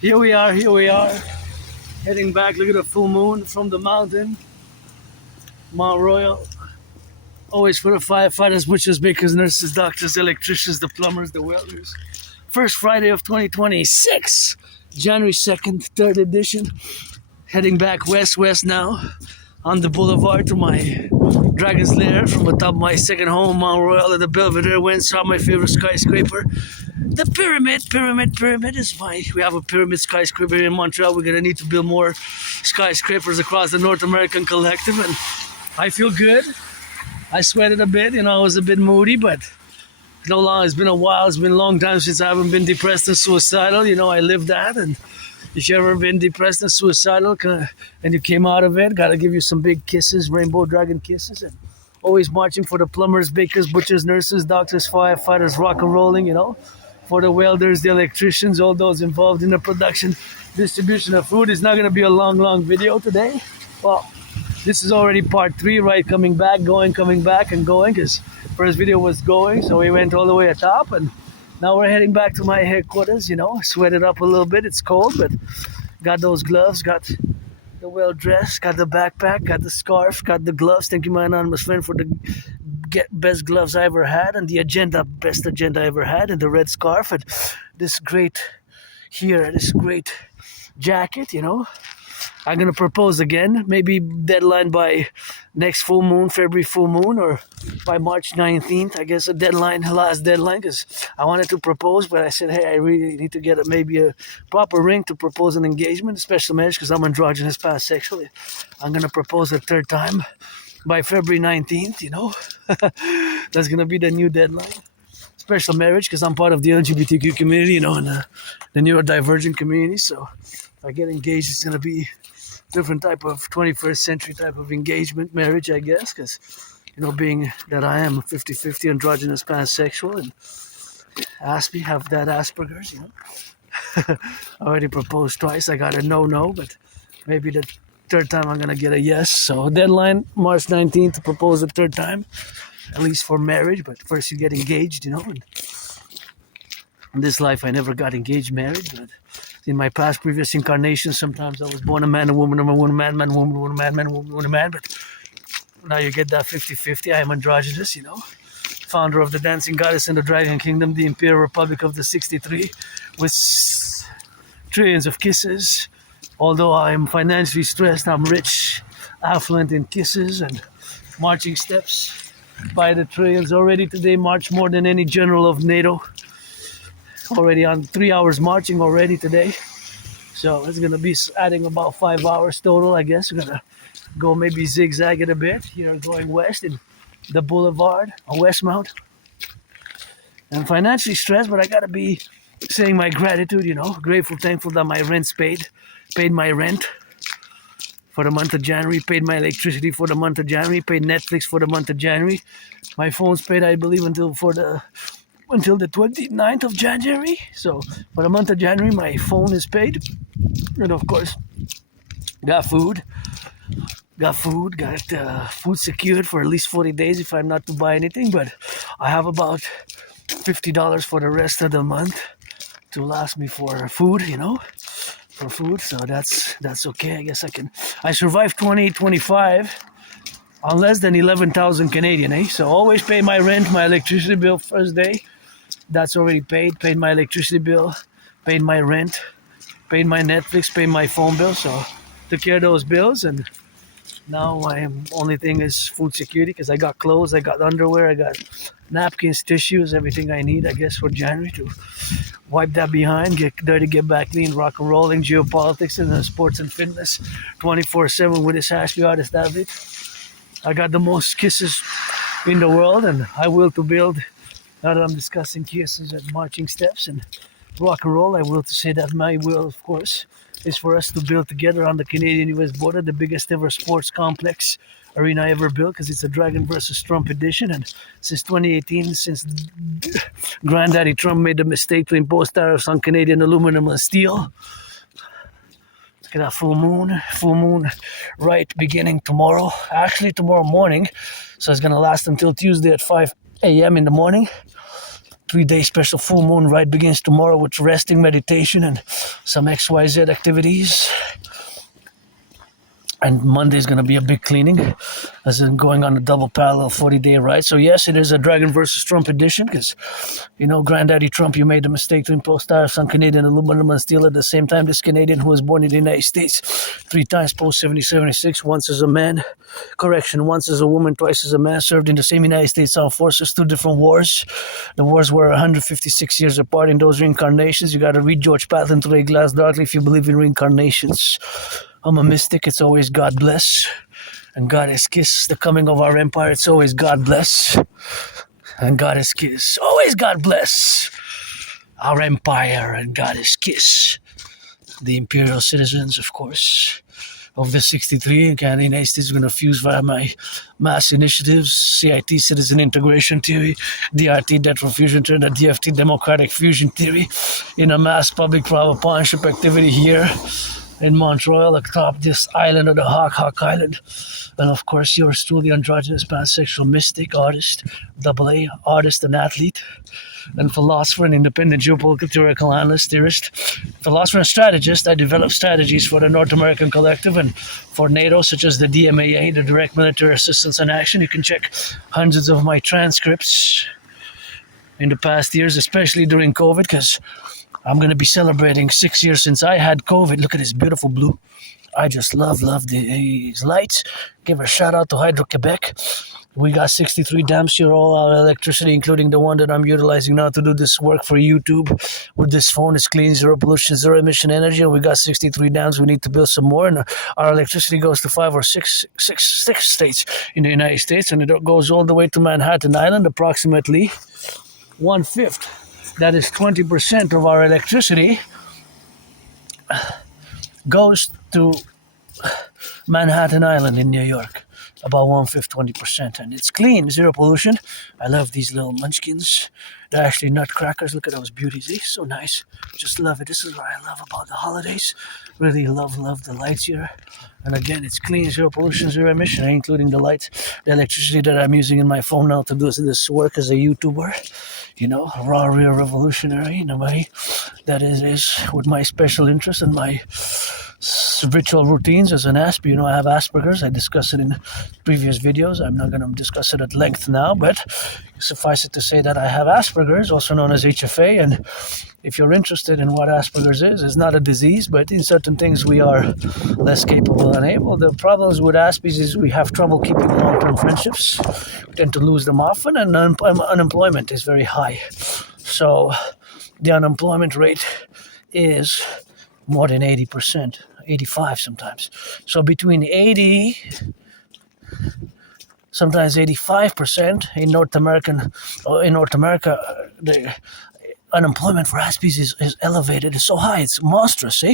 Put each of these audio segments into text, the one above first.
Here we are, heading back. Look at the full moon from the mountain, Mount Royal. Always for the firefighters, butchers, bakers, nurses, doctors, electricians, the plumbers, the welders. First Friday of 2026, January 2nd, third edition. Heading back west now on the boulevard to my Dragon's Lair from the top of my second home, Mount Royal at the Belvedere. Went saw my favorite skyscraper. The pyramid is we have a pyramid skyscraper in Montreal. We're gonna need to build more skyscrapers across the North American Collective, and I feel good. I sweated a bit, I was a bit moody, but it's been a while, it's been a long time since I haven't been depressed and suicidal. I lived that, and if you ever been depressed and suicidal and you came out of it, gotta give you some big kisses, rainbow dragon kisses, and always marching for the plumbers, bakers, butchers, nurses, doctors, firefighters, rock and rolling, for the welders, the electricians, all those involved in the production, distribution of food. It's not going to be a long video today. Well, this is already part 3, right? Coming back, coming back, and going, because first video was going, so we went all the way at top, and now we're heading back to my headquarters. Sweated up a little bit. It's cold, but got those gloves, got the well dressed, got the backpack, got the scarf, got the gloves. Thank you, my anonymous friend, for the best gloves I ever had, and the best agenda I ever had, and the red scarf, and this great jacket. I'm gonna propose again, maybe deadline by next full moon, February full moon, or by March 19th, I guess last deadline, because I wanted to propose, but I said, hey, I really need to get maybe a proper ring to propose an engagement, a special marriage, because I'm androgynous pansexual. I'm gonna propose a third time by February 19th, That's gonna be the new deadline. Special marriage, because I'm part of the LGBTQ community, and the neurodivergent community. So if I get engaged, it's gonna be different type of 21st century type of engagement, marriage, I guess, because being that I am 50-50 androgynous pansexual and have that Asperger's, I already proposed twice. I got a no, but maybe the third time I'm gonna get a yes. So deadline March 19th to propose a third time, at least for marriage. But first you get engaged, and in this life I never got engaged, married, but in my past previous incarnations, sometimes I was born a man, a woman, a woman, man, woman, man, but now you get that 50-50. I am androgynous, founder of the dancing goddess in the dragon kingdom, the Imperial Republic of the 63, with trillions of kisses. Although I am financially stressed, I'm rich, affluent in kisses and marching steps by the trillions. Already today, march more than any general of NATO. Already on 3 hours marching already today. So it's going to be adding about 5 hours total, I guess. We're going to go maybe zigzag it a bit, going west in the boulevard on Westmount. I'm financially stressed, but I got to be saying my gratitude, grateful, thankful that my rent's paid my rent for the month of January, paid my electricity for the month of January, paid Netflix for the month of January. My phone's paid, I believe, until the 29th of January. So for the month of January, my phone is paid. And of course, got food secured for at least 40 days if I'm not to buy anything. But I have about $50 for the rest of the month to last me for food, for food. So that's okay. I guess I survived 2025 on less than 11,000 Canadian, So always pay my rent, my electricity bill first day. That's already paid my electricity bill, paid my rent, paid my Netflix, paid my phone bill. So took care of those bills, and now only thing is food security, because I got clothes, I got underwear, I got napkins, tissues, everything I need, I guess, for January to wipe that behind, get dirty, get back clean, rock and rolling, geopolitics, and sports and fitness 24/7 with this Ashley artist athlete. I got the most kisses in the world, and I will to build. Now that I'm discussing kisses and marching steps and rock and roll, I will to say that my will, of course, is for us to build together on the Canadian-US border the biggest ever sports complex arena I ever built, because it's a Dragon versus Trump edition. And since 2018, since Granddaddy Trump made the mistake to impose tariffs on Canadian aluminum and steel, look at that full moon right beginning tomorrow, actually tomorrow morning. So it's going to last until Tuesday at 5 a.m. in the morning. 3-day special full moon rite begins tomorrow with resting, meditation, and some XYZ activities. And Monday is going to be a big cleaning, as in going on a double parallel 40-day ride. So yes, it is a Dragon versus Trump edition, because, Granddaddy Trump, you made the mistake to impose tariffs on Canadian aluminum and steel. At the same time, this Canadian who was born in the United States 3 times post-1776, once as a man, once as a woman, twice as a man, served in the same United States Armed Forces, 2 different wars. The wars were 156 years apart in those reincarnations. You got to read George Patton, Through a Glass Darkly, if you believe in reincarnations. I'm a mystic, it's always God bless. And Goddess kiss, the coming of our empire, it's always God bless. And Goddess kiss, always God bless. Our empire and Goddess kiss. The imperial citizens, of course, of the 63 in Canada, United States is going to fuse via my mass initiatives, CIT, Citizen Integration Theory, DRT, Debt Fusion Theory, and the DFT, Democratic Fusion Theory, in a mass public-private partnership activity here in Montreal, atop this island of the Hawk Island. And of course, yours truly, androgynous pansexual mystic, artist, AA, artist and athlete, and philosopher and independent geopolitical theoretical analyst, theorist, philosopher and strategist. I develop strategies for the North American Collective and for NATO, such as the DMAA, the Direct Military Assistance in Action. You can check hundreds of my transcripts in the past years, especially during COVID, because I'm going to be celebrating 6 years since I had COVID. Look at this beautiful blue. I just love these lights. Give a shout out to Hydro-Quebec. We got 63 dams here, all our electricity, including the one that I'm utilizing now to do this work for YouTube. With this phone, it's clean, zero pollution, zero emission energy. And we got 63 dams. We need to build some more. And our electricity goes to 5 or 6 states in the United States. And it goes all the way to Manhattan Island, approximately 1/5. That is 20% of our electricity goes to Manhattan Island in New York. About 1/5, 20%. And it's clean, zero pollution. I love these little munchkins. They're actually nutcrackers. Look at those beauties. They're so nice. Just love it. This is what I love about the holidays. Really love the lights here. And again, it's clean, zero pollution, zero emission, including the lights, the electricity that I'm using in my phone now to do this work as a YouTuber. Raw, real revolutionary, that is with my special interest and my ritual routines as an Asp. I have Asperger's. I discussed it in previous videos. I'm not going to discuss it at length now, but suffice it to say that I have Asperger's, also known as HFA, and if you're interested in what Asperger's is, it's not a disease, but in certain things we are less capable and able. The problems with Aspies is we have trouble keeping long-term friendships. We tend to lose them often, and unemployment is very high. So the unemployment rate is more than 80%, 85 sometimes. So between 80, sometimes 85% in North America, the unemployment for Aspies is elevated. It's so high, it's monstrous.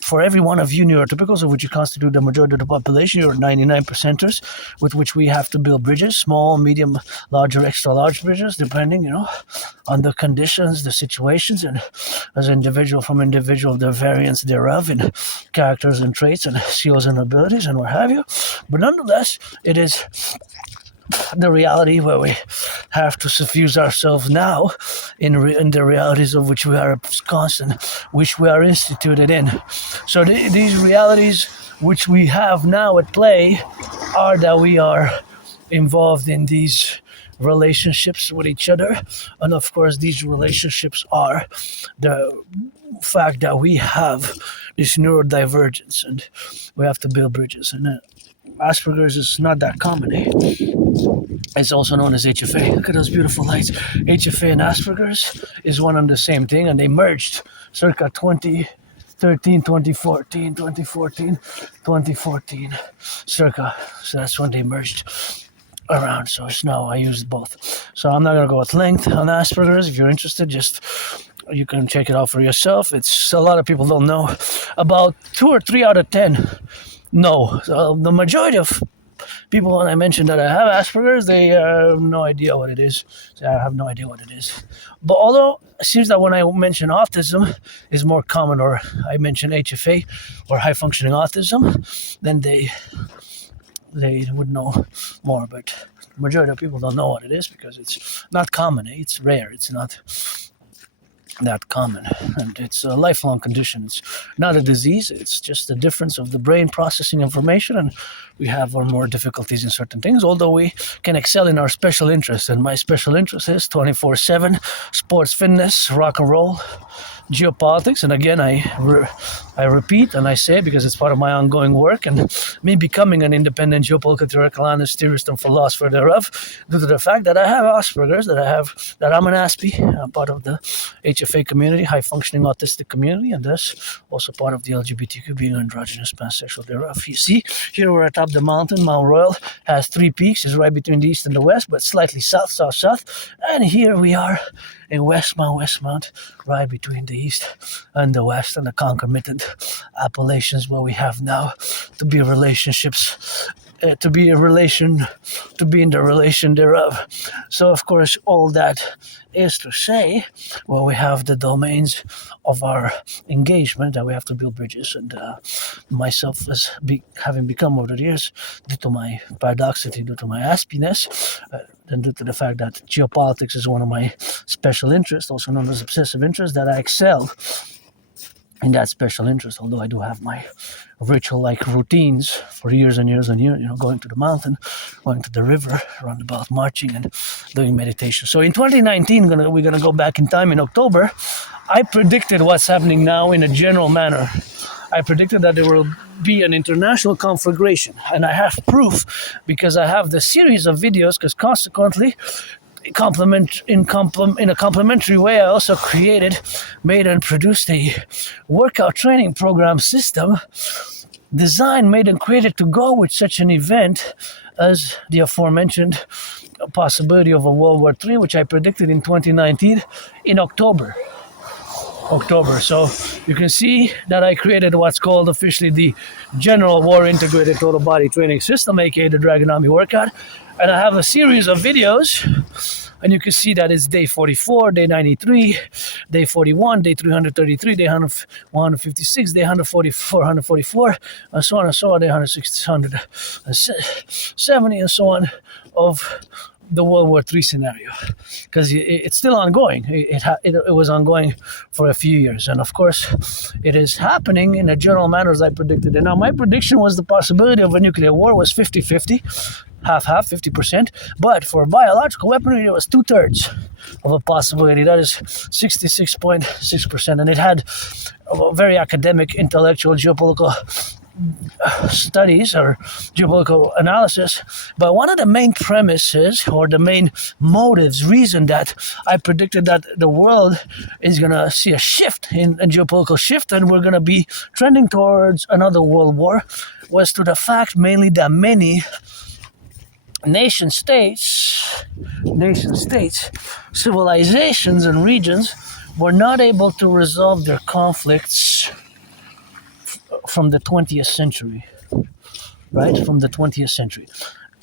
For every one of you neurotypicals, of which you constitute the majority of the population, you're 99 percenters, with which we have to build bridges, small, medium, large, or extra large bridges, depending, on the conditions, the situations, and as individual from individual, the variance thereof in characters and traits and skills and abilities and what have you. But nonetheless, it is the reality where we have to suffuse ourselves now in the realities of which we are constant, which we are instituted in. So these realities which we have now at play are that we are involved in these relationships with each other, and of course these relationships are the fact that we have this neurodivergence and we have to build bridges. And Asperger's is not that common. It's also known as HFA. Look at those beautiful lights. HFA and Asperger's is one and the same thing, and they merged circa 2013, 2014, 2014, circa. So that's when they merged around. So it's now I use both. So I'm not going to go at length on Asperger's. If you're interested, you can check it out for yourself. It's a lot of people don't know. About 2 or 3 out of 10 know. So the majority of people, when I mentioned that I have Asperger's, they have no idea what it is. I have no idea what it is. But although it seems that when I mention autism is more common, or I mention HFA or high functioning autism, then they they would know more, but the majority of people don't know what it is because it's not common. It's rare. It's not that common, and it's a lifelong condition. It's not a disease. It's just a difference of the brain processing information, and we have more difficulties in certain things, although we can excel in our special interests. And my special interest is 24/7 sports, fitness, rock and roll, geopolitics. And again, I repeat and I say, because it's part of my ongoing work and me becoming an independent geopolitical theoretical analyst, theorist, and philosopher thereof, due to the fact that I have Asperger's, that I'm an Aspie, I'm part of the HFA community, high functioning autistic community, and thus also part of the LGBTQ, being androgynous, pansexual thereof. You see, here we're atop the mountain. Mount Royal has 3 peaks, is right between the east and the west, but slightly south, south, south. And here we are in Westmount, right between the east and the west, and the concomitant appellations where we have now to be relationships, to be in the relation thereof. So of course, all that is to say, well, we have the domains of our engagement, and we have to build bridges. And myself, having become over the years, due to my paradoxicity, due to my aspiness, and due to the fact that geopolitics is one of my special interests, also known as obsessive interest, that I excel in that special interest, although I do have my ritual-like routines for years and years and years, going to the mountain, going to the river, roundabout marching, and doing meditation. So in 2019, we're going to go back in time in October. I predicted what's happening now in a general manner. I predicted that there will be an international conflagration, and I have proof because I have the series of videos, because consequently, in a complementary way, I also made and produced a workout training program system designed, made and created to go with such an event as the aforementioned possibility of a World War III, which I predicted in 2019 in October. So you can see that I created what's called officially the General War Integrated Total Body Training System, aka the Draconis workout. And I have a series of videos, and you can see that it's day 44, day 93, day 41, day 333, day 156, day 144, and so on, day 170, and so on, of the World War III scenario, because it's still ongoing. It was ongoing for a few years, and of course, it is happening in a general manner as I predicted. And now my prediction was the possibility of a nuclear war was 50-50, half, 50%. But for biological weaponry, it was 2/3 of a possibility. That is 66.6%, and it had a very academic, intellectual, geopolitical studies or geopolitical analysis. But one of the main premises or the main motives, reason that I predicted that the world is going to see a shift, a geopolitical shift, and we're going to be trending towards another world war, was to the fact mainly that many nation states, civilizations and regions were not able to resolve their conflicts from the 20th century, right? From the 20th century.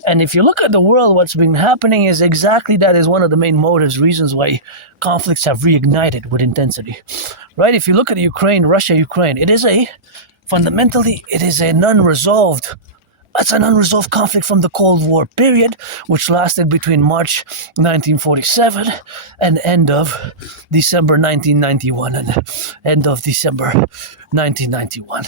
And if you look at the world, what's been happening is exactly that is one of the main motives, reasons why conflicts have reignited with intensity, right? If you look at Russia-Ukraine, it is a That's an unresolved conflict from the Cold War period, which lasted between March 1947 and end of December 1991, and end of December 1991.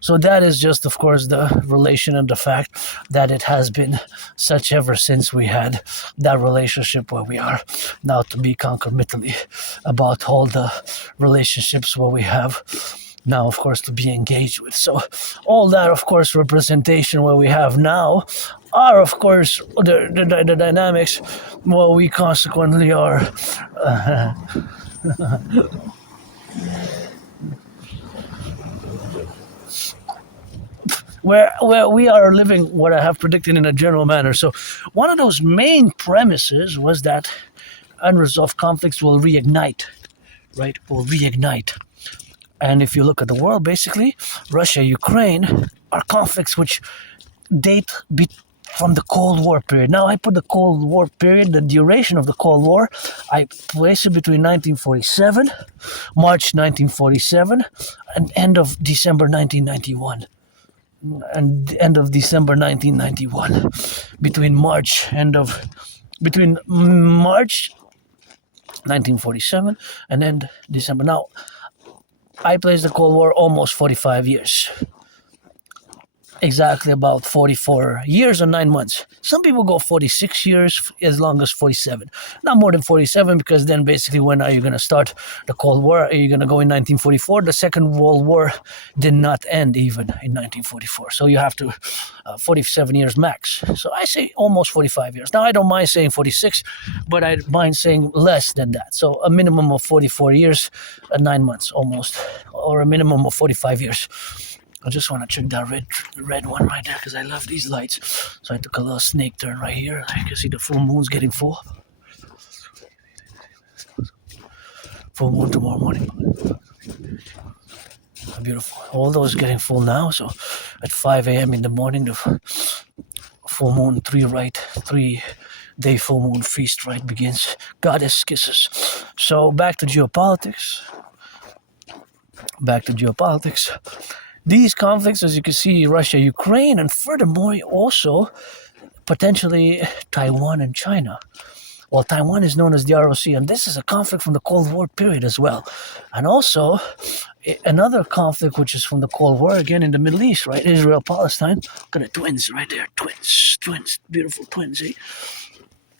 So that is just, of course, the relation and the fact that it has been such ever since we had that relationship where we are now to be concomitantly about all the relationships where we have now, of course, to be engaged with. So all that, of course, representation where we have now are, of course, the dynamics where we consequently are where we are living what I have predicted in a general manner. So one of those main premises was that unresolved conflicts will reignite, right? Will reignite. And if you look at the world, basically, Russia, Ukraine are conflicts which date from the Cold War period. Now, I put the Cold War period, the duration of the Cold War, I place it between 1947, March 1947, and end of December 1991. and the end of December 1991. Between March 1947 and end December. Now, I placed the Cold War almost 45 years. Exactly about 44 years or 9 months. Some people go 46 years, as long as 47. Not more than 47, because then basically when are you going to start the Cold War? Are you going to go in 1944? The Second World War did not end even in 1944. So you have to 47 years max. So I say almost 45 years. Now I don't mind saying 46, but I mind saying less than that. So a minimum of 44 years and 9 months almost, or a minimum of 45 years. I just want to check that red one right there because I love these lights. So I took a little snake turn right here. I can see the full moon's getting full. Full moon tomorrow morning. Beautiful. All those getting full now. So at 5 a.m. in the morning, the full moon, 3-day full moon feast right begins. Goddess kisses. So back to geopolitics. These conflicts, as you can see, Russia, Ukraine, and furthermore also potentially Taiwan and China. Well, Taiwan is known as the ROC, and this is a conflict from the Cold War period as well. And also another conflict which is from the Cold War, again in the Middle East, right? Israel, Palestine. Look at the twins right there. Twins, beautiful twins, eh?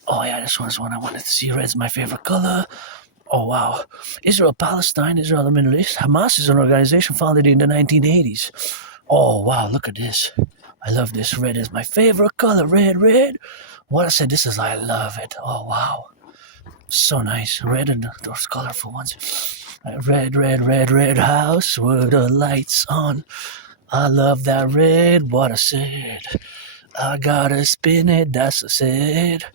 Oh yeah, this one's one I wanted to see. Red's my favorite color. Oh, wow. Israel, Palestine, Israel, the Middle East. Hamas is an organization founded in the 1980s. Oh, wow, look at this. I love this. Red is my favorite color. Red. What I said, I love it. Oh, wow. So nice. Red and those colorful ones. Red house with the lights on. I love that red. What I said. I gotta spin it. That's what I said.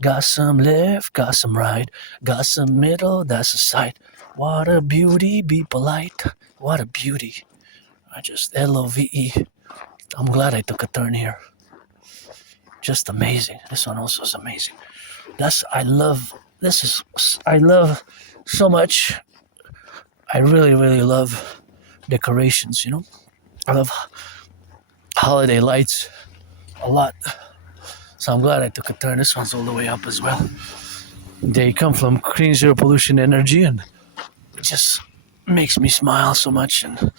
Got some left, got some right, got some middle, that's a sight. What a beauty, be polite. What a beauty. LOVE. I'm glad I took a turn here. Just amazing. This one also is amazing. I love so much. I really, really love decorations, I love holiday lights a lot. So I'm glad I took a turn. This one's all the way up as well. They come from clean zero pollution energy, and it just makes me smile so much, and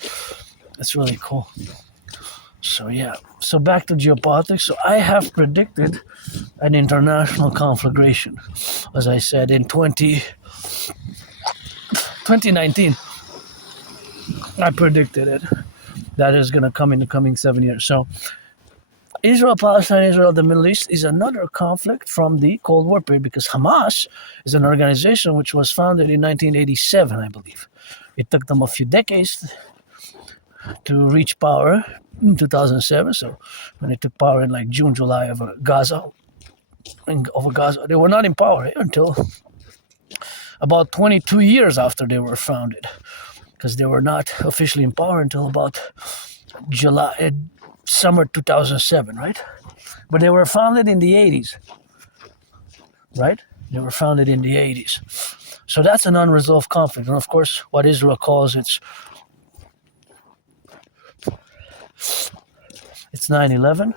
it's really cool. So yeah, so back to geopolitics. So I have predicted an international conflagration, as I said, in 2019. I predicted it. That is going to come in the coming 7 years. So Israel, Palestine, Israel, the Middle East is another conflict from the Cold War period, because Hamas is an organization which was founded in 1987, I believe. It took them a few decades to reach power in 2007. So when they took power in like June, July over Gaza, they were not in power until about 22 years after they were founded, because they were not officially in power until about summer 2007, right? But they were founded in the 80s, right? They were founded in the 80s. So that's an unresolved conflict. And of course, what Israel calls it's 9/11.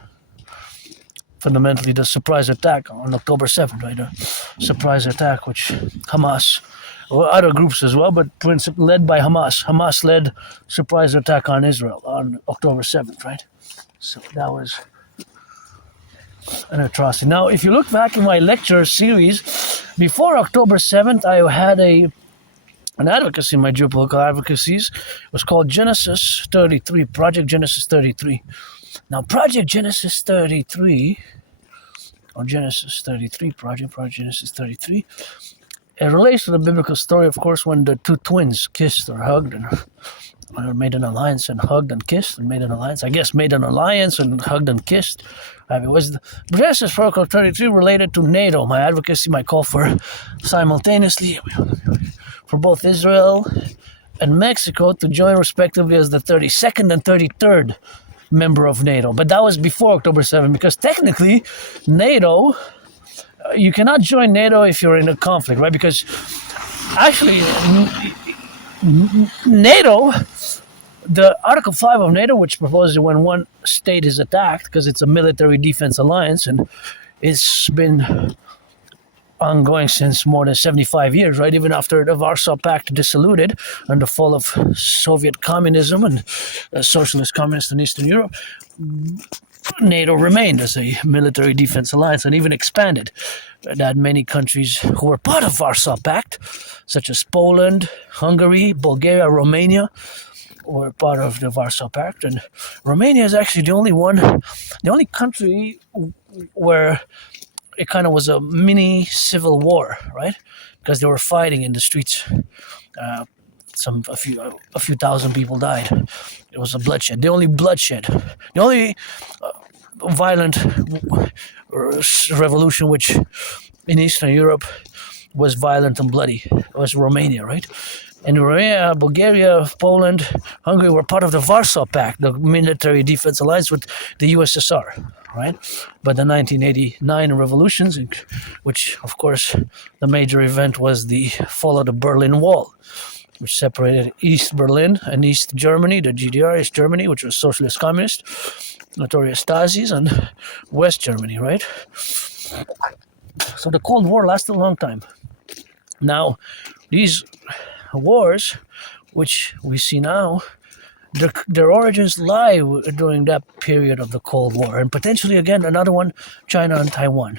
Fundamentally, the surprise attack on October 7th, right? A surprise attack, which Hamas, or other groups as well, but led by Hamas. Hamas led surprise attack on Israel on October 7th, right? So that was an atrocity. Now, if you look back in my lecture series, before October 7th, I had an advocacy in my geopolitical advocacies. It was called Genesis 33, Project Genesis 33. Now, Project Genesis 33, or Genesis 33 Project Genesis 33, it relates to the biblical story, of course, when the two twins kissed or hugged or made an alliance and hugged and kissed and made an alliance. I guess made an alliance and hugged and kissed. It was the Genesis Protocol 33 related to NATO. My advocacy, my call for simultaneously for both Israel and Mexico to join respectively as the 32nd and 33rd member of NATO. But that was before October 7th, because technically NATO, you cannot join NATO if you're in a conflict, right? Because actually NATO the Article 5 of NATO, which proposes when one state is attacked, because it's a military defense alliance, and it's been ongoing since more than 75 years, right? Even after the Warsaw Pact dissoluted and the fall of Soviet communism and socialist communists in Eastern Europe, NATO remained as a military defense alliance and even expanded. That many countries who were part of Warsaw Pact, such as Poland, Hungary, Bulgaria, Romania, were part of the Warsaw Pact. And Romania is actually the only country where it kind of was a mini civil war, right? Because they were fighting in the streets. A few thousand people died. It was a bloodshed. The only violent revolution which in Eastern Europe was violent and bloody was Romania, right? And Romania, Bulgaria, Poland, Hungary were part of the Warsaw Pact, the military defense alliance with the USSR, right? But the 1989 revolutions, which of course the major event was the fall of the Berlin Wall, which separated East Berlin and East Germany, the GDR, East Germany, which was socialist communist, notorious Stasi's, and West Germany, right? So the Cold War lasted a long time. Now, these wars, which we see now, their origins lie during that period of the Cold War, and potentially again another one, China and Taiwan.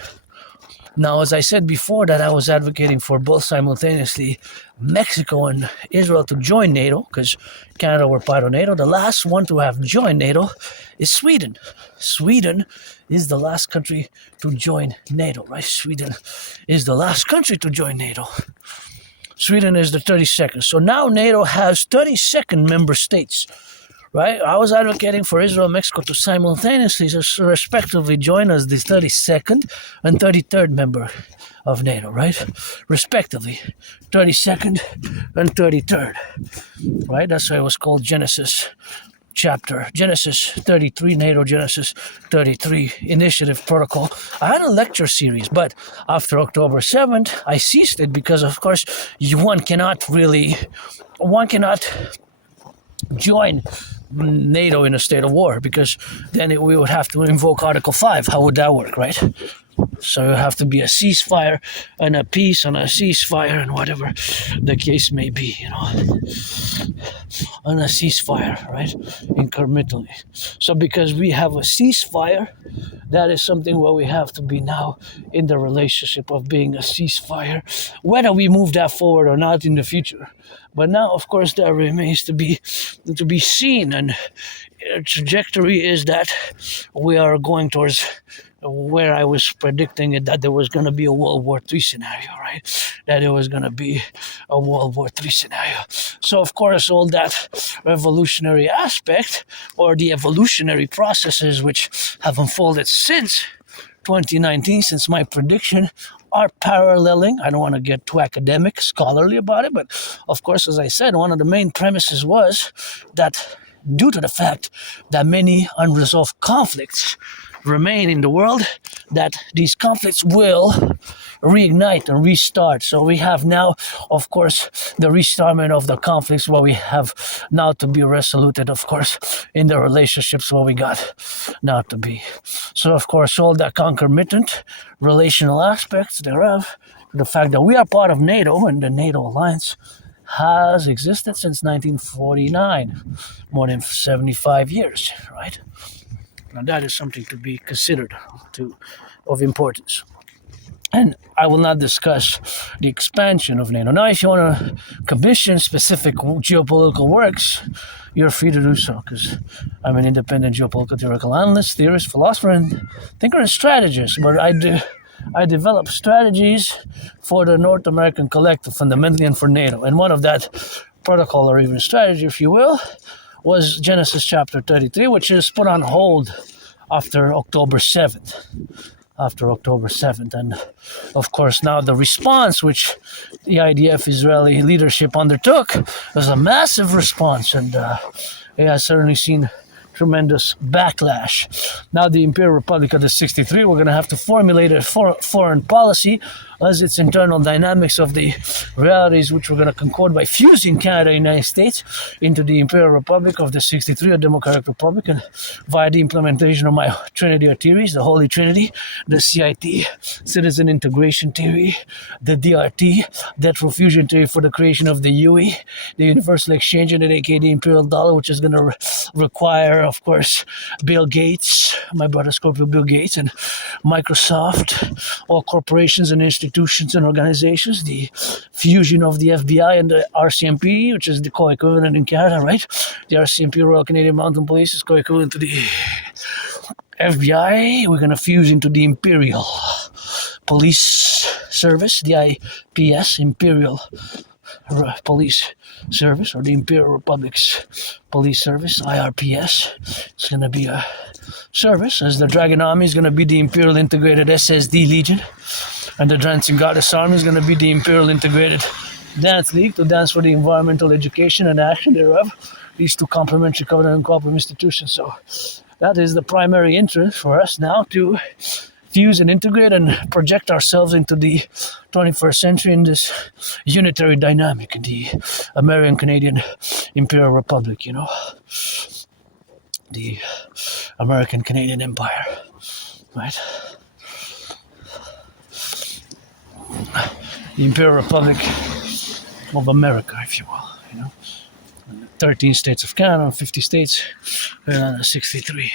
Now, as I said before, that I was advocating for both simultaneously Mexico and Israel to join NATO, because Canada were part of NATO. The last one to have joined NATO is Sweden. Sweden is the last country to join NATO, right? Sweden is the last country to join NATO. Sweden is the 32nd. So now NATO has 32nd member states, right? I was advocating for Israel and Mexico to simultaneously, respectively, join as the 32nd and 33rd member of NATO, right? Respectively, 32nd and 33rd, right? That's why it was called Genesis chapter, Genesis 33, NATO Genesis 33 Initiative Protocol. I had a lecture series, but after October 7th, I ceased it because, of course, one cannot join NATO in a state of war, because then we would have to invoke Article 5. How would that work, right? So it would have to be a ceasefire and a peace and a ceasefire and whatever the case may be, and a ceasefire, right? Intermittently. So because we have a ceasefire, that is something where we have to be now in the relationship of being a ceasefire, whether we move that forward or not in the future. But now, of course, that remains to be seen, and trajectory is that we are going towards where I was predicting it, that there was going to be a World War III scenario, right? That there was going to be a World War III scenario. So, of course, all that revolutionary aspect, or the evolutionary processes which have unfolded since 2019, since my prediction, are paralleling. I don't want to get too academic, scholarly about it, but of course, as I said, one of the main premises was that due to the fact that many unresolved conflicts remain in the world, that these conflicts will reignite and restart. So we have now, of course, the restartment of the conflicts where we have now to be resoluted, of course, in the relationships where we got now to be. So, of course, all the concomitant relational aspects thereof, the fact that we are part of NATO and the NATO alliance has existed since 1949, more than 75 years, right? Now that is something to be considered of importance. And I will not discuss the expansion of NATO. Now, if you want to commission specific geopolitical works, you're free to do so, because I'm an independent geopolitical theoretical analyst, theorist, philosopher, and thinker and strategist. But I develop strategies for the North American Collective, fundamentally, and for NATO. And one of that protocol, or even strategy, if you will, was Genesis chapter 33, which is put on hold after October 7th. And of course now the response which the IDF Israeli leadership undertook was a massive response, and it has certainly seen tremendous backlash. Now the Imperial Republic of the 63, we're going to have to formulate a foreign policy as its internal dynamics of the realities which we're going to concord by fusing Canada and the United States into the Imperial Republic of the 63, a democratic republic, and via the implementation of my Trinity of theories, the Holy Trinity, the CIT, Citizen Integration Theory, the DRT, Debt Fusion Theory for the creation of the UE, the Universal Exchange Unit, aka the Imperial Dollar, which is going to require, of course, Bill Gates, my brother Scorpio Bill Gates, and Microsoft, all corporations and institutions and organizations, the fusion of the FBI and the RCMP, which is the co-equivalent in Canada, right? The RCMP, Royal Canadian Mounted Police, is co-equivalent to the FBI. We're going to fuse into the Imperial Police Service, the IPS, Imperial Police Service, or the Imperial Republic's Police Service, IRPS. It's going to be a service, as the Dragon Army is going to be the Imperial Integrated SSD Legion, and the Dancing Goddess Army is going to be the Imperial Integrated Dance League, to dance for the environmental education and action thereof. These two complementary covenant and cooperative institutions. So that is the primary interest for us now, to fuse and integrate and project ourselves into the 21st century in this unitary dynamic in the American Canadian Imperial Republic, you know, the American Canadian Empire, right? The Imperial Republic of America, if you will, you know. 13 states of Canada, 50 states, and 63.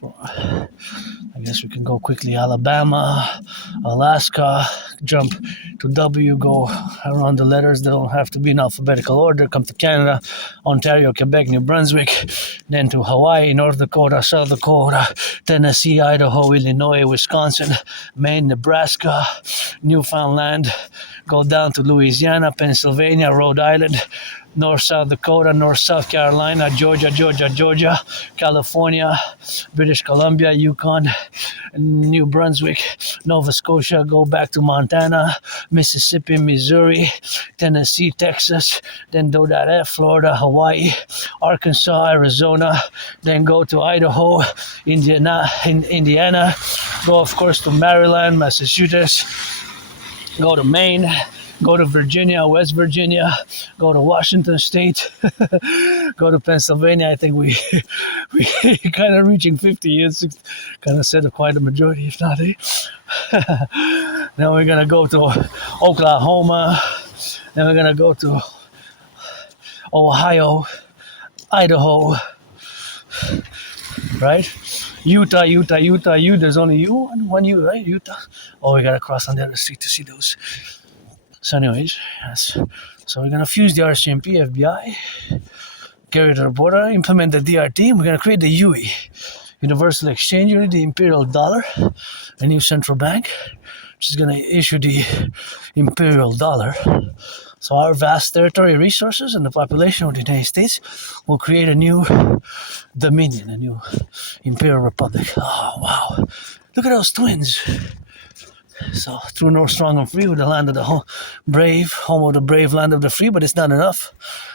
Well, I guess we can go quickly. Alabama, Alaska, jump to W, go around the letters. They don't have to be in alphabetical order. Come to Canada, Ontario, Quebec, New Brunswick, then to Hawaii, North Dakota, South Dakota, Tennessee, Idaho, Illinois, Wisconsin, Maine, Nebraska, Newfoundland, go down to Louisiana, Pennsylvania, Rhode Island, North South Dakota, North South Carolina, Georgia, California, British Columbia, Yukon, New Brunswick, Nova Scotia, go back to Montana, Mississippi, Missouri, Tennessee, Texas, then do that Florida, Hawaii, Arkansas, Arizona, then go to Idaho, Indiana, go of course to Maryland, Massachusetts, go to Maine, go to Virginia, West Virginia, go to Washington State, go to Pennsylvania. I think we kind of reaching 50 years, kind of said quite a majority, if not, eh? Then we're going to go to Oklahoma, then we're going to go to Ohio, Idaho, right? Utah, there's only one U, right? Utah. Oh, we got to cross on the other street to see those. So anyways, yes. So we're going to fuse the RCMP, FBI, carry it to the border, implement the DRT, and we're going to create the UE, Universal Exchange Unit, the Imperial Dollar, a new central bank, which is going to issue the Imperial Dollar. So our vast territory resources and the population of the United States will create a new dominion, a new Imperial Republic. Oh, wow. Look at those twins. So, true, north, strong, and free, with the land of the brave, home of the brave, land of the free, but it's not enough.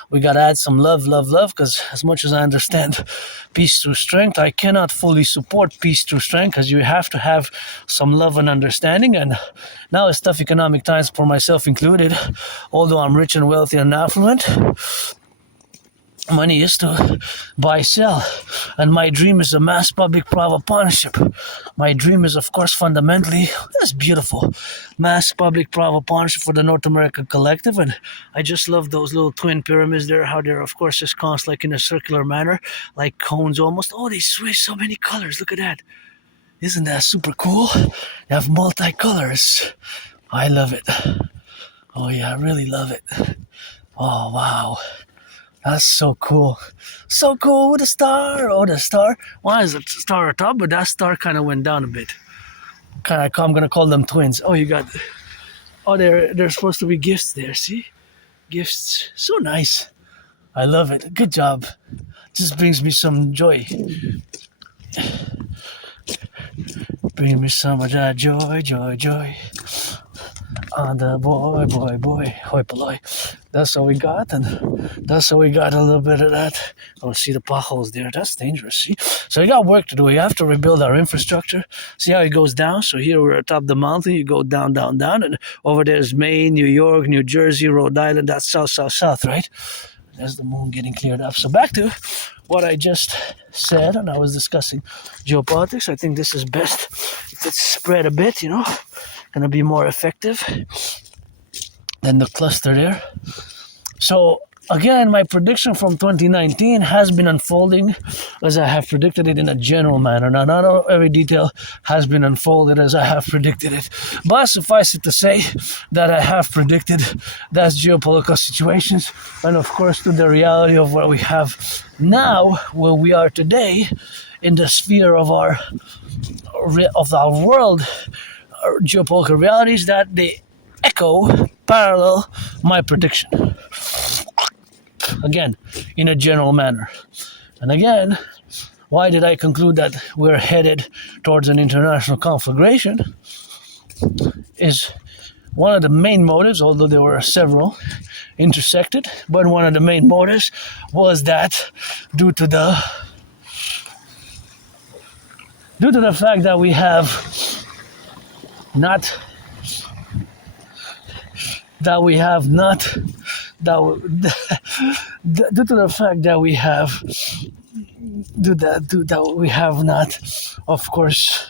We got to add some love, because as much as I understand peace through strength, I cannot fully support peace through strength, because you have to have some love and understanding. And now it's tough economic times for myself included, although I'm rich and wealthy and affluent. Money is to buy, sell, and my dream is a mass public private partnership. My dream is, of course, fundamentally, that's beautiful, mass public private partnership for the North American Collective. And I just love those little twin pyramids there, how they're, of course, ensconced like in a circular manner, like cones almost. Oh, they switch so many colors. Look at that. Isn't that super cool? They have multicolors. I love it. Oh yeah, I really love it. Oh wow. That's so cool. So cool with a star. Oh, the star. Why is it star at top? But that star kind of went down a bit. I'm going to call them twins. Oh, you got... Oh, they're supposed to be gifts there, see? Gifts. So nice. I love it. Good job. Just brings me some joy. Brings me so much joy. And boy, hoi polloi. That's all we got, and that's all we got. A little bit of that. Oh, see the potholes there. That's dangerous. See, so we got work to do. We have to rebuild our infrastructure. See how it goes down. So here we're atop the mountain. You go down, down, down, and over there's Maine, New York, New Jersey, Rhode Island. That's south, south, south, right? There's the moon getting cleared up. So back to what I just said, and I was discussing geopolitics. I think this is best if it's spread a bit. Gonna be more effective than the cluster there. So again, my prediction from 2019 has been unfolding as I have predicted it in a general manner. Now, not every detail has been unfolded as I have predicted it, but suffice it to say that I have predicted that geopolitical situations, and of course to the reality of what we have now, where we are today, in the sphere of our world, geopolitical realities, that they parallel my prediction. Again, in a general manner. And again, why did I conclude that we're headed towards an international conflagration? Is one of the main motives, although there were several intersected, but one of the main motives was that due to the fact that we have not due to the fact that we have not, of course,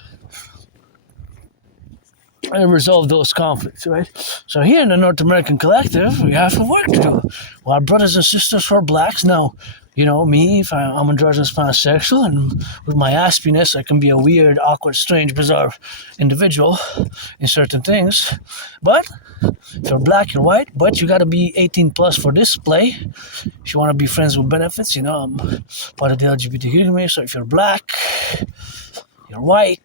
resolved those conflicts, right? So here in the North American Collective, we have work to do. Well, our brothers and sisters who are blacks now, me, if I'm androgynous pansexual, and with my Aspiesque, I can be a weird, awkward, strange, bizarre individual in certain things. But if you're black, you're white, but you got to be 18 plus for this play. If you want to be friends with benefits, I'm part of the LGBT community. So if you're black, you're white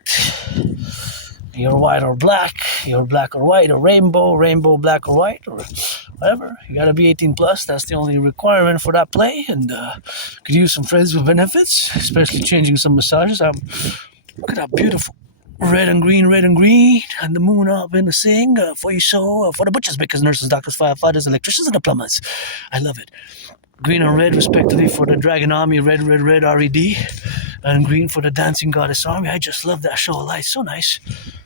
or black, you're black or white, or rainbow, black or white, or whatever. You got to be 18 plus. That's the only requirement for that play. And could use some friends with benefits, especially changing some massages. Look at that beautiful red and green, and the moon up in the sing for you, so for the butchers, bakers, nurses, doctors, firefighters, electricians, and the plumbers. I love it. Green and red, respectively, for the Dragon Army, red, RED, and green for the Dancing Goddess Army. I just love that show of lights. So nice.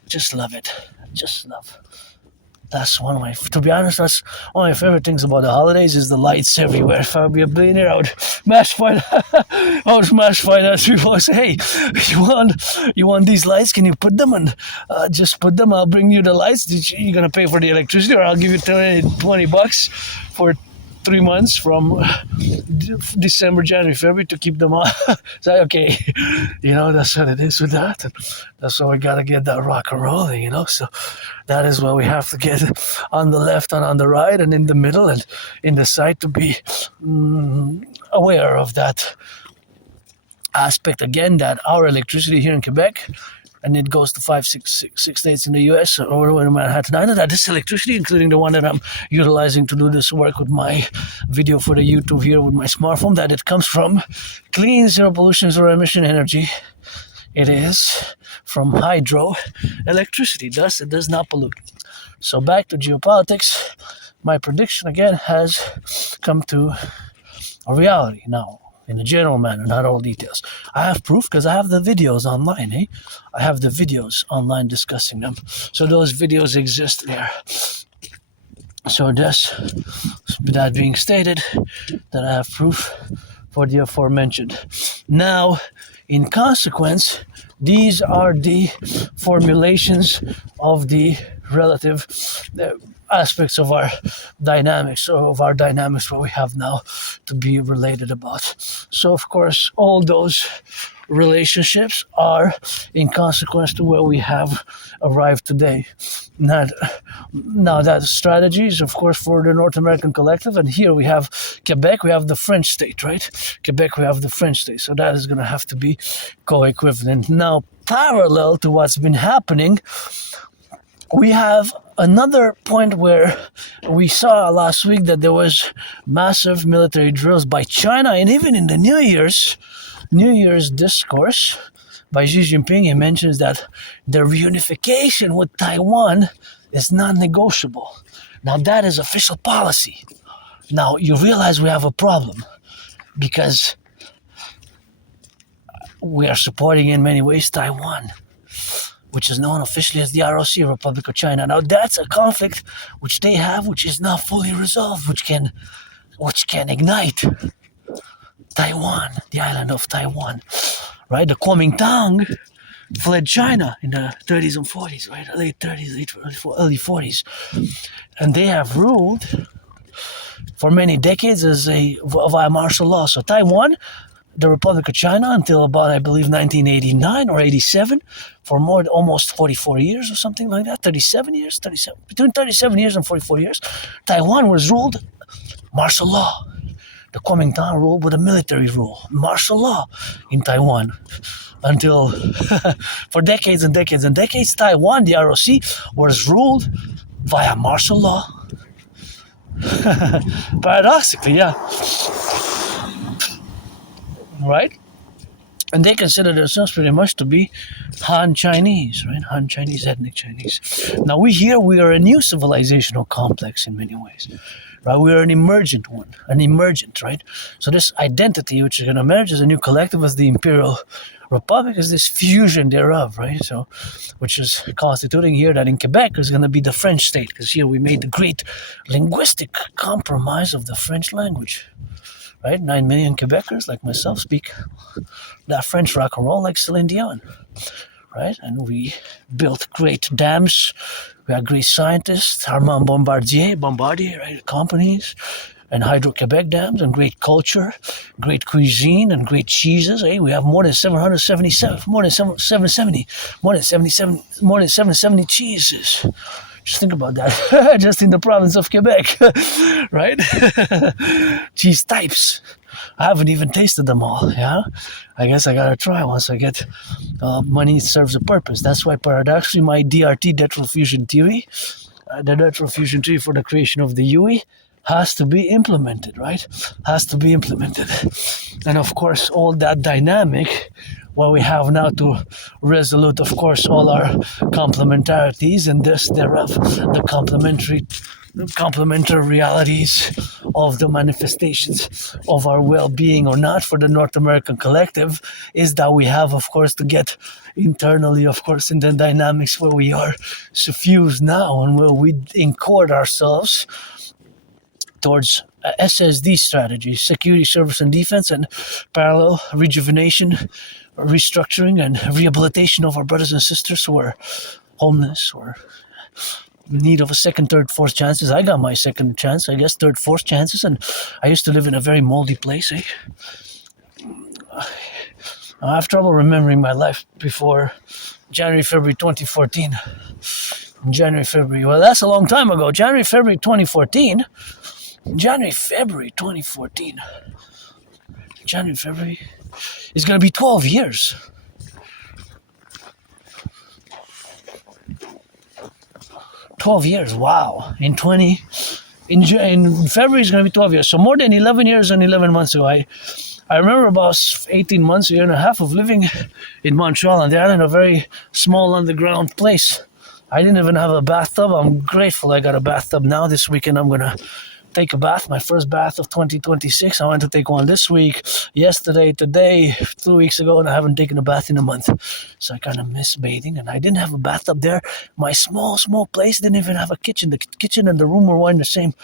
Just love it. Just love. That's to be honest, that's one of my favorite things about the holidays is the lights everywhere. If I would be a billionaire, I would smash fight as people say, hey, you want these lights? Can you put them? And just put them. I'll bring you the lights. You're going to pay for the electricity, or I'll give you $20 for 3 months from December, January, February to keep them on. So, okay, that's what it is with that. And that's why we got to get that rock and rolling, So that is what we have to get on the left and on the right and in the middle and in the side to be aware of that aspect again, that our electricity here in Quebec, and it goes to 6 states in the U.S. or in Manhattan Island. That this electricity, including the one that I'm utilizing to do this work with my video for the YouTube here with my smartphone, that it comes from clean, zero pollution, zero emission energy. It is from hydro electricity. Thus, it does not pollute. So back to geopolitics. My prediction again has come to a reality now. In a general manner, not all details. I have proof because I have the videos online, I have the videos online discussing them. So those videos exist there. So that being stated, that I have proof for the aforementioned. Now, in consequence, these are the formulations of the relative aspects of our dynamics, what we have now to be related about. So, of course, all those relationships are in consequence to where we have arrived today. Now that strategies, of course, for the North American Collective, and here we have Quebec, we have the French state, right? Quebec, we have the French state, so that is going to have to be co-equivalent. Now, parallel to what's been happening, we have another point where we saw last week that there was massive military drills by China, and even in the New Year's discourse by Xi Jinping, he mentions that the reunification with Taiwan It's non-negotiable. Now that is official policy. Now you realize we have a problem because we are supporting in many ways Taiwan, which is known officially as the ROC, Republic of China. Now that's a conflict which they have, which is not fully resolved, which can ignite Taiwan, the island of Taiwan, right? The Kuomintang fled China in the 30s and 40s, right? Late 30s, early 40s. And they have ruled for many decades via martial law. So Taiwan, the Republic of China, until about, I believe, 1989 or 87, for almost 44 years or something like that, 37 years, between 37 years and 44 years, Taiwan was ruled martial law. The Kuomintang ruled with a military rule, martial law in Taiwan. Until for decades and decades and decades, Taiwan, the ROC, was ruled via martial law. Paradoxically, yeah. Right? And they consider themselves pretty much to be Han Chinese, right? Han Chinese, ethnic Chinese. Now we are a new civilizational complex in many ways. Right? We are an emergent one, right? So this identity which is going to emerge as a new collective as the Imperial Republic is this fusion thereof, right? So, which is constituting here that in Quebec is going to be the French state, because here we made the great linguistic compromise of the French language, right? 9 million Quebecers like myself speak that French rock and roll like Celine Dion, right? And we built great dams. We had great scientists, Armand Bombardier, right? Companies, and Hydro-Quebec dams, and great culture, great cuisine, and great cheeses. Hey, we have more than 770 cheeses. Just think about that. Just in the province of Quebec, right? Cheese types. I haven't even tasted them all, yeah? I guess I gotta try once I get money serves a purpose. That's why paradoxically my DRT, Detrital Fusion Theory, the Detrital Fusion Theory for the creation of the UE, has to be implemented, right? Has to be implemented. And of course, all that dynamic, what we have now to resolute, of course, all our complementarities and this thereof, the complementary realities of the manifestations of our well-being or not for the North American collective is that we have, of course, to get internally, of course, in the dynamics where we are suffused now and where we incur ourselves towards SSD strategies, security, service, and defense, and parallel rejuvenation, restructuring, and rehabilitation of our brothers and sisters who are homeless or in need of a second, third, fourth chances. I got my second chance, I guess, third, fourth chances, and I used to live in a very moldy place. I have trouble remembering my life before January, February 2014. January, February, well, that's a long time ago. January, February 2014. January, February 2014. January, February is going to be 12 years. 12 years, wow. In February is going to be 12 years. So more than 11 years and 11 months ago. I remember about 18 months, a year and a half of living in Montreal on the island, a very small underground place. I didn't even have a bathtub. I'm grateful I got a bathtub now. This weekend I'm going to take a bath, my first bath of 2026. I went to take one this week, yesterday, today, 2 weeks ago, and I haven't taken a bath in a month. So I kind of miss bathing, and I didn't have a bathtub there. My small place didn't even have a kitchen. The kitchen and the room were in the same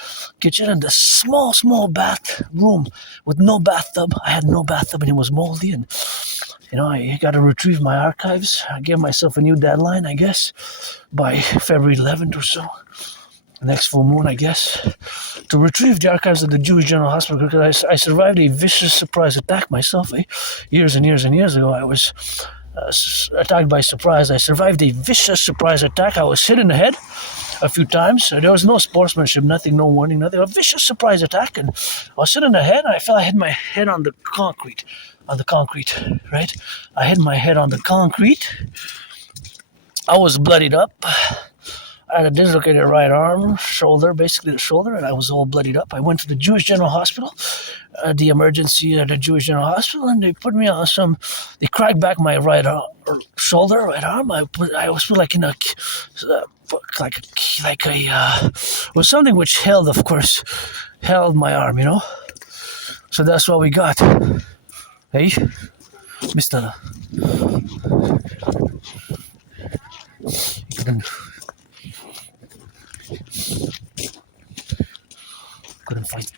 kitchen, and the small bath room with no bathtub. I had no bathtub, and it was moldy, and I got to retrieve my archives. I gave myself a new deadline, I guess, by February 11th or so. Next full moon, I guess, to retrieve the archives of the Jewish General Hospital, because I survived a vicious surprise attack myself. Years and years and years ago, I was attacked by surprise. I survived a vicious surprise attack. I was hit in the head a few times. There was no sportsmanship, nothing, no warning, nothing. A vicious surprise attack, and I was hit in the head, and I felt I hit my head on the concrete, right? I hit my head on the concrete. I was bloodied up. I had a dislocated right arm, shoulder, basically the shoulder, and I was all bloodied up. I went to the Jewish General Hospital, the emergency at the Jewish General Hospital, and they put me on some. They cracked back my right shoulder, right arm. I was put like in a it was something which held, of course, held my arm, you know. So that's what we got. Hey, Mister. Couldn't fight.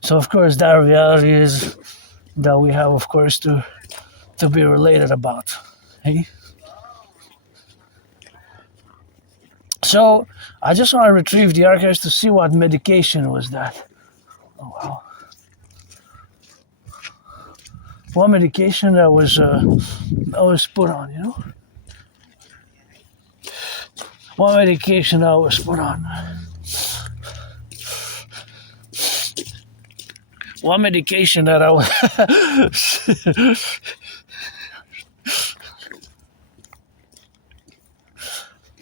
So of course that reality is that we have, of course, to be related about. Hey. So I just want to retrieve the archives to see what medication was that. Oh wow. What medication that was put on, you know? What medication that was put on? What medication that I was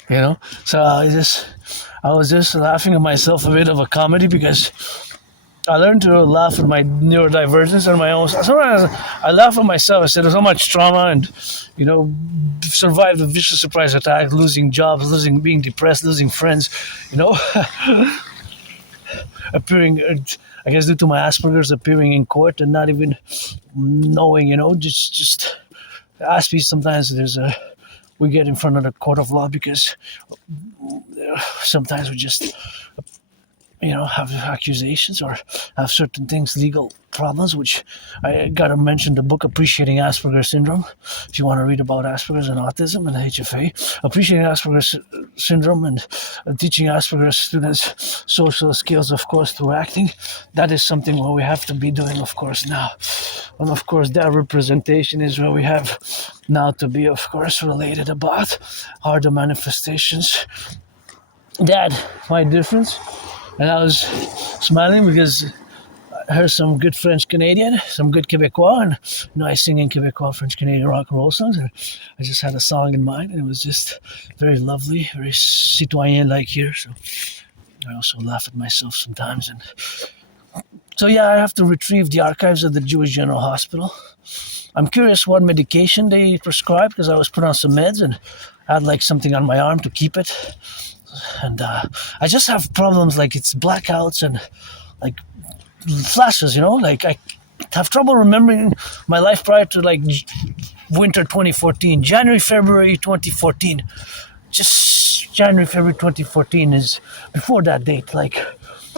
you know? So I was just laughing at myself, a bit of a comedy, because I learned to laugh at my neurodivergence and my own. Sometimes I laugh at myself. I said there's so much trauma, and you know, survived a vicious surprise attack, losing jobs, being depressed, losing friends. You know, appearing, I guess, due to my Asperger's, appearing in court and not even knowing. You know, just Aspiesque. Sometimes we get in front of the court of law because sometimes we just, you know, have accusations or have certain things, legal problems, which I gotta mention the book Appreciating Asperger's Syndrome. If you want to read about Asperger's and autism and HFA, Appreciating Asperger's Syndrome and teaching Asperger's students social skills, of course, through acting. That is something what we have to be doing, of course, now. And of course, that representation is where we have now to be, of course, related about are the manifestations. That my difference. And I was smiling because I heard some good French Canadian, some good Quebecois, and you know, I sing in Quebecois, French Canadian rock and roll songs, and I just had a song in mind, and it was just very lovely, very Citoyen like here. So I also laugh at myself sometimes. And so yeah, I have to retrieve the archives of the Jewish General Hospital. I'm curious what medication they prescribed, because I was put on some meds and I had like something on my arm to keep it. And I just have problems, like it's blackouts and like flashes, you know, like I have trouble remembering my life prior to like winter 2014, January, February 2014. Just January, February 2014 is before that date. Like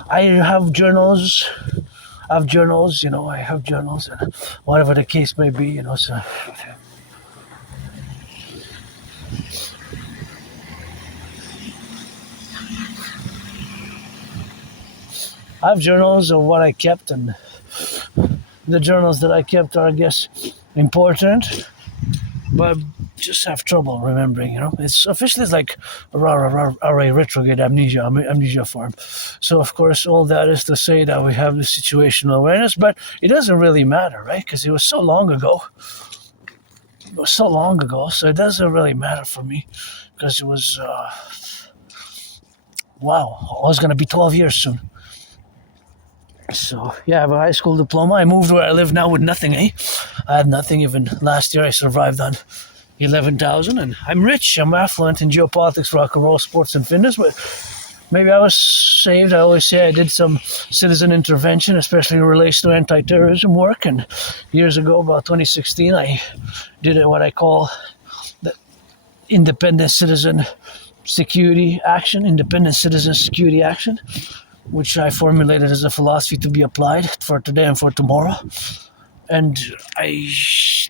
I have journals, you know, I have journals and whatever the case may be, you know, so. I have journals of what I kept, and the journals that I kept are, I guess, important, but just have trouble remembering, you know. It's officially like a retrograde amnesia form. So, of course, all that is to say that we have the situational awareness, but it doesn't really matter, right? Because it was so long ago. So it doesn't really matter for me, because it was, wow, I was going to be 12 years soon. So, yeah, I have a high school diploma. I moved where I live now with nothing, eh? I had nothing. Even last year I survived on 11,000, and I'm rich. I'm affluent in geopolitics, rock and roll, sports, and fitness, but maybe I was saved. I always say I did some citizen intervention, especially in relation to anti-terrorism work, and years ago, about 2016, I did what I call the independent citizen security action, which I formulated as a philosophy to be applied for today and for tomorrow. And I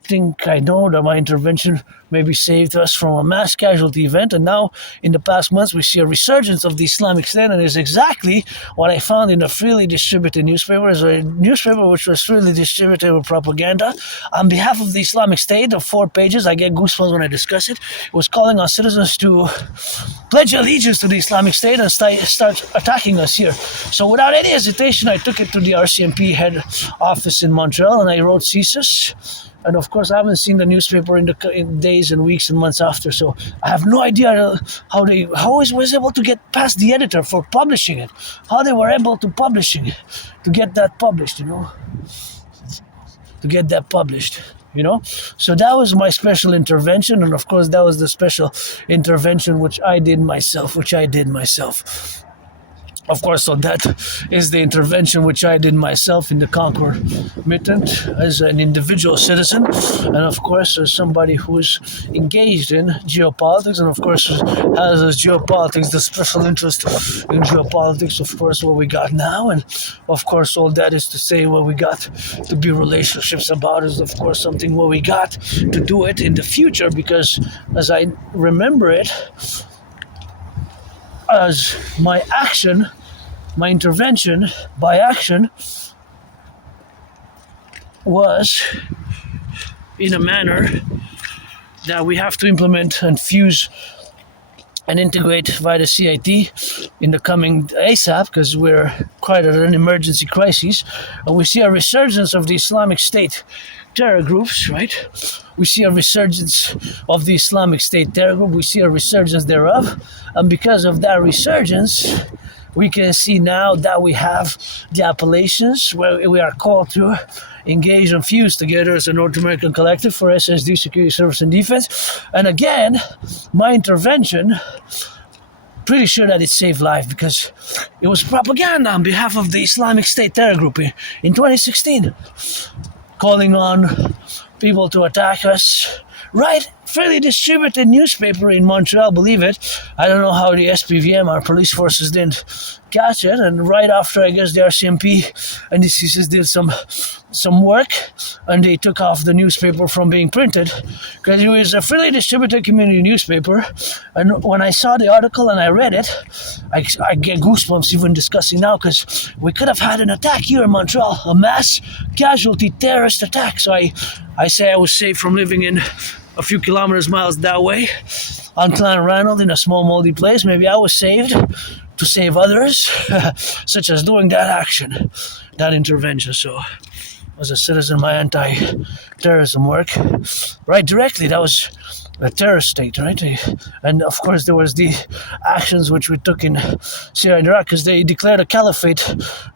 think I know that my intervention maybe saved us from a mass casualty event. And now, in the past months, we see a resurgence of the Islamic State. And it's exactly what I found in a freely distributed newspaper. It's a newspaper which was freely distributed with propaganda on behalf of the Islamic State of 4 pages. I get goosebumps when I discuss it. It was calling on citizens to pledge allegiance to the Islamic State and start attacking us here. So without any hesitation, I took it to the RCMP head office in Montreal, and I wrote thesis And of course, I haven't seen the newspaper in days and weeks and months after, so I have no idea how it was able to get past the editor for publishing it, how they were able to publishing it, to get that published, to get that published. So that was my special intervention, and of course that was the special intervention which I did myself. Of course, so that is the intervention which I did myself in the Conquer Mittent as an individual citizen, and of course as somebody who is engaged in geopolitics, and of course has as geopolitics the special interest in geopolitics, of course, what we got now, and of course all that is to say what we got to be relationships about is of course something what we got to do it in the future, because as I remember it, as my action, my intervention by action was in a manner that we have to implement and fuse and integrate via the CIT in the coming ASAP, because we're quite at an emergency crisis. And we see a resurgence of the Islamic State terror groups, right? We see a resurgence of the Islamic State terror group. We see a resurgence thereof. And because of that resurgence, we can see now that we have the appellations where we are called to engage and fuse together as a North American collective for SSD, security, service, and defense. And again, my intervention, pretty sure that it saved life, because it was propaganda on behalf of the Islamic State terror group in 2016, calling on people to attack us. Right, fairly distributed newspaper in Montreal, believe it. I don't know how the SPVM, our police forces, didn't catch it. And right after, I guess, the RCMP and the CCs did some work, and they took off the newspaper from being printed, because it was a fairly distributed community newspaper. And when I saw the article and I read it, I get goosebumps even discussing now, because we could have had an attack here in Montreal, a mass casualty terrorist attack. So I say I was safe from living in a few miles that way on Clan Ranald in a small moldy place. Maybe I was saved to save others, such as doing that action, that intervention. So as a citizen, my anti-terrorism work, right, directly, that was a terrorist state, right? And of course there was the actions which we took in Syria and Iraq, because they declared a caliphate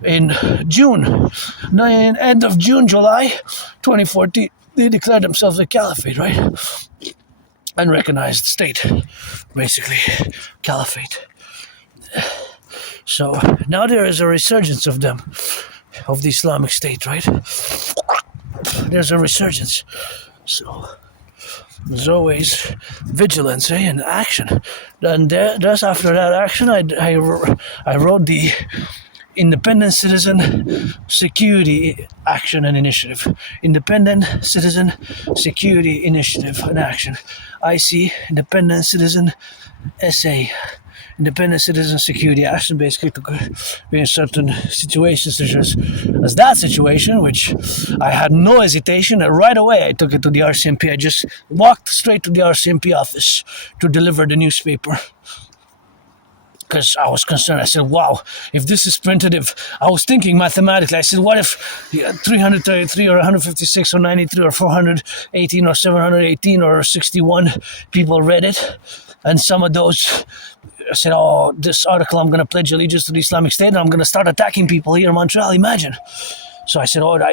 in June, end of June, July 2014. They declared themselves a caliphate, right? Unrecognized state, basically, caliphate. So now there is a resurgence of them, of the Islamic State, right? There's a resurgence. So there's always vigilance, and action. And just after that action, I wrote the Independent Citizen Security Action and Initiative. Independent Citizen Security Initiative and Action. IC, Independent Citizen SA. Independent Citizen Security Action, basically to be in certain situations, such as that situation, which I had no hesitation, and right away I took it to the RCMP. I just walked straight to the RCMP office to deliver the newspaper, because I was concerned. I said, wow, if this is printed, I was thinking mathematically, I said, what if 333 or 156 or 93 or 418 or 718 or 61 people read it, and some of those, I said, oh, this article, I'm going to pledge allegiance to the Islamic State, and I'm going to start attacking people here in Montreal, imagine. So I said, oh, no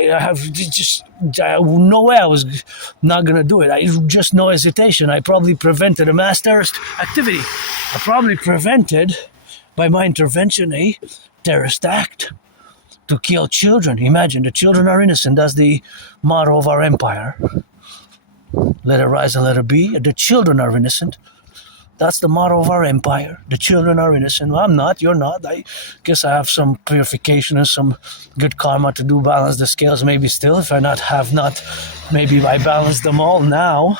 way I was not going to do it. I just no hesitation. I probably prevented a mass terrorist activity. I probably prevented, by my intervention, a terrorist act to kill children. Imagine, the children are innocent. That's the motto of our empire. Let it rise and let it be. The children are innocent. That's the motto of our empire. The children are innocent. Well, I'm not, you're not. I guess I have some purification and some good karma to do, balance the scales maybe still. If I have not, maybe I balance them all now.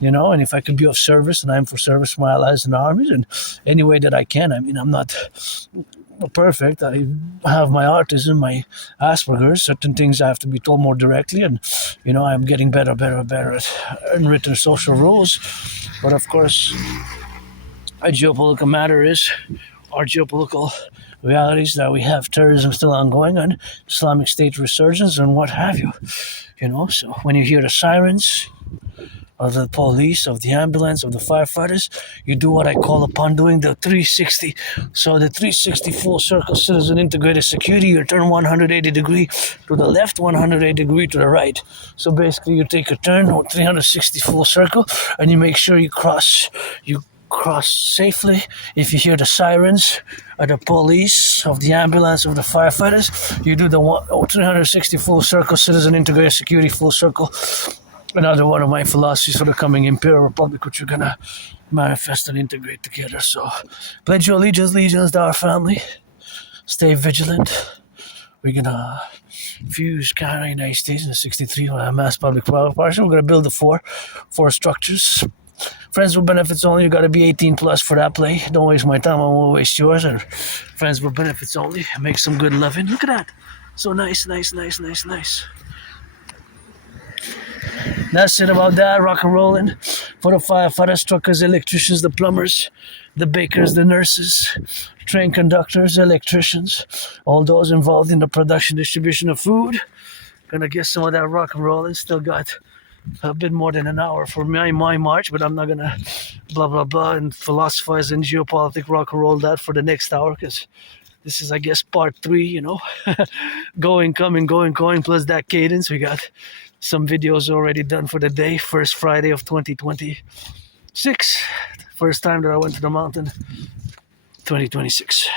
And if I could be of service, and I'm for service for my allies and armies, and any way that I can. I mean, I'm not perfect. I have my autism, my Asperger's. Certain things I have to be told more directly, and I'm getting better at unwritten social rules. But of course, our geopolitical realities that we have terrorism still ongoing and Islamic State resurgence and what have you. So when you hear the sirens of the police, of the ambulance, of the firefighters, you do what I call upon doing the 360. So the 360 full circle citizen integrated security, you turn 180 degree to the left, 180 degree to the right. So basically you take a turn, 360 full circle, and you make sure you cross safely. If you hear the sirens of the police, of the ambulance, of the firefighters, you do the 360 full circle citizen integrated security full circle. Another one of my philosophies for the coming Imperial Republic, which we're gonna manifest and integrate together. So, pledge your allegiance to our family. Stay vigilant. We're gonna fuse Canada, United States, in the 63 mass public partnership. We're gonna build the four structures. Friends with benefits only. You gotta be 18 plus for that play. Don't waste my time. I won't waste yours. And friends with benefits only. Make some good loving. Look at that. So nice. That's it about that. Rock and rolling for the firefighters, truckers, electricians, the plumbers, the bakers, the nurses, train conductors, electricians, all those involved in the production, distribution of food. Gonna get some of that rock and rolling. Still got a bit more than an hour for my march, but I'm not gonna blah and philosophize and geopolitic rock and roll that for the next hour, because this is, I guess, part 3, going, coming, going, plus that cadence. We got some videos already done for the day. First Friday of 2026. First time that I went to the mountain, 2026.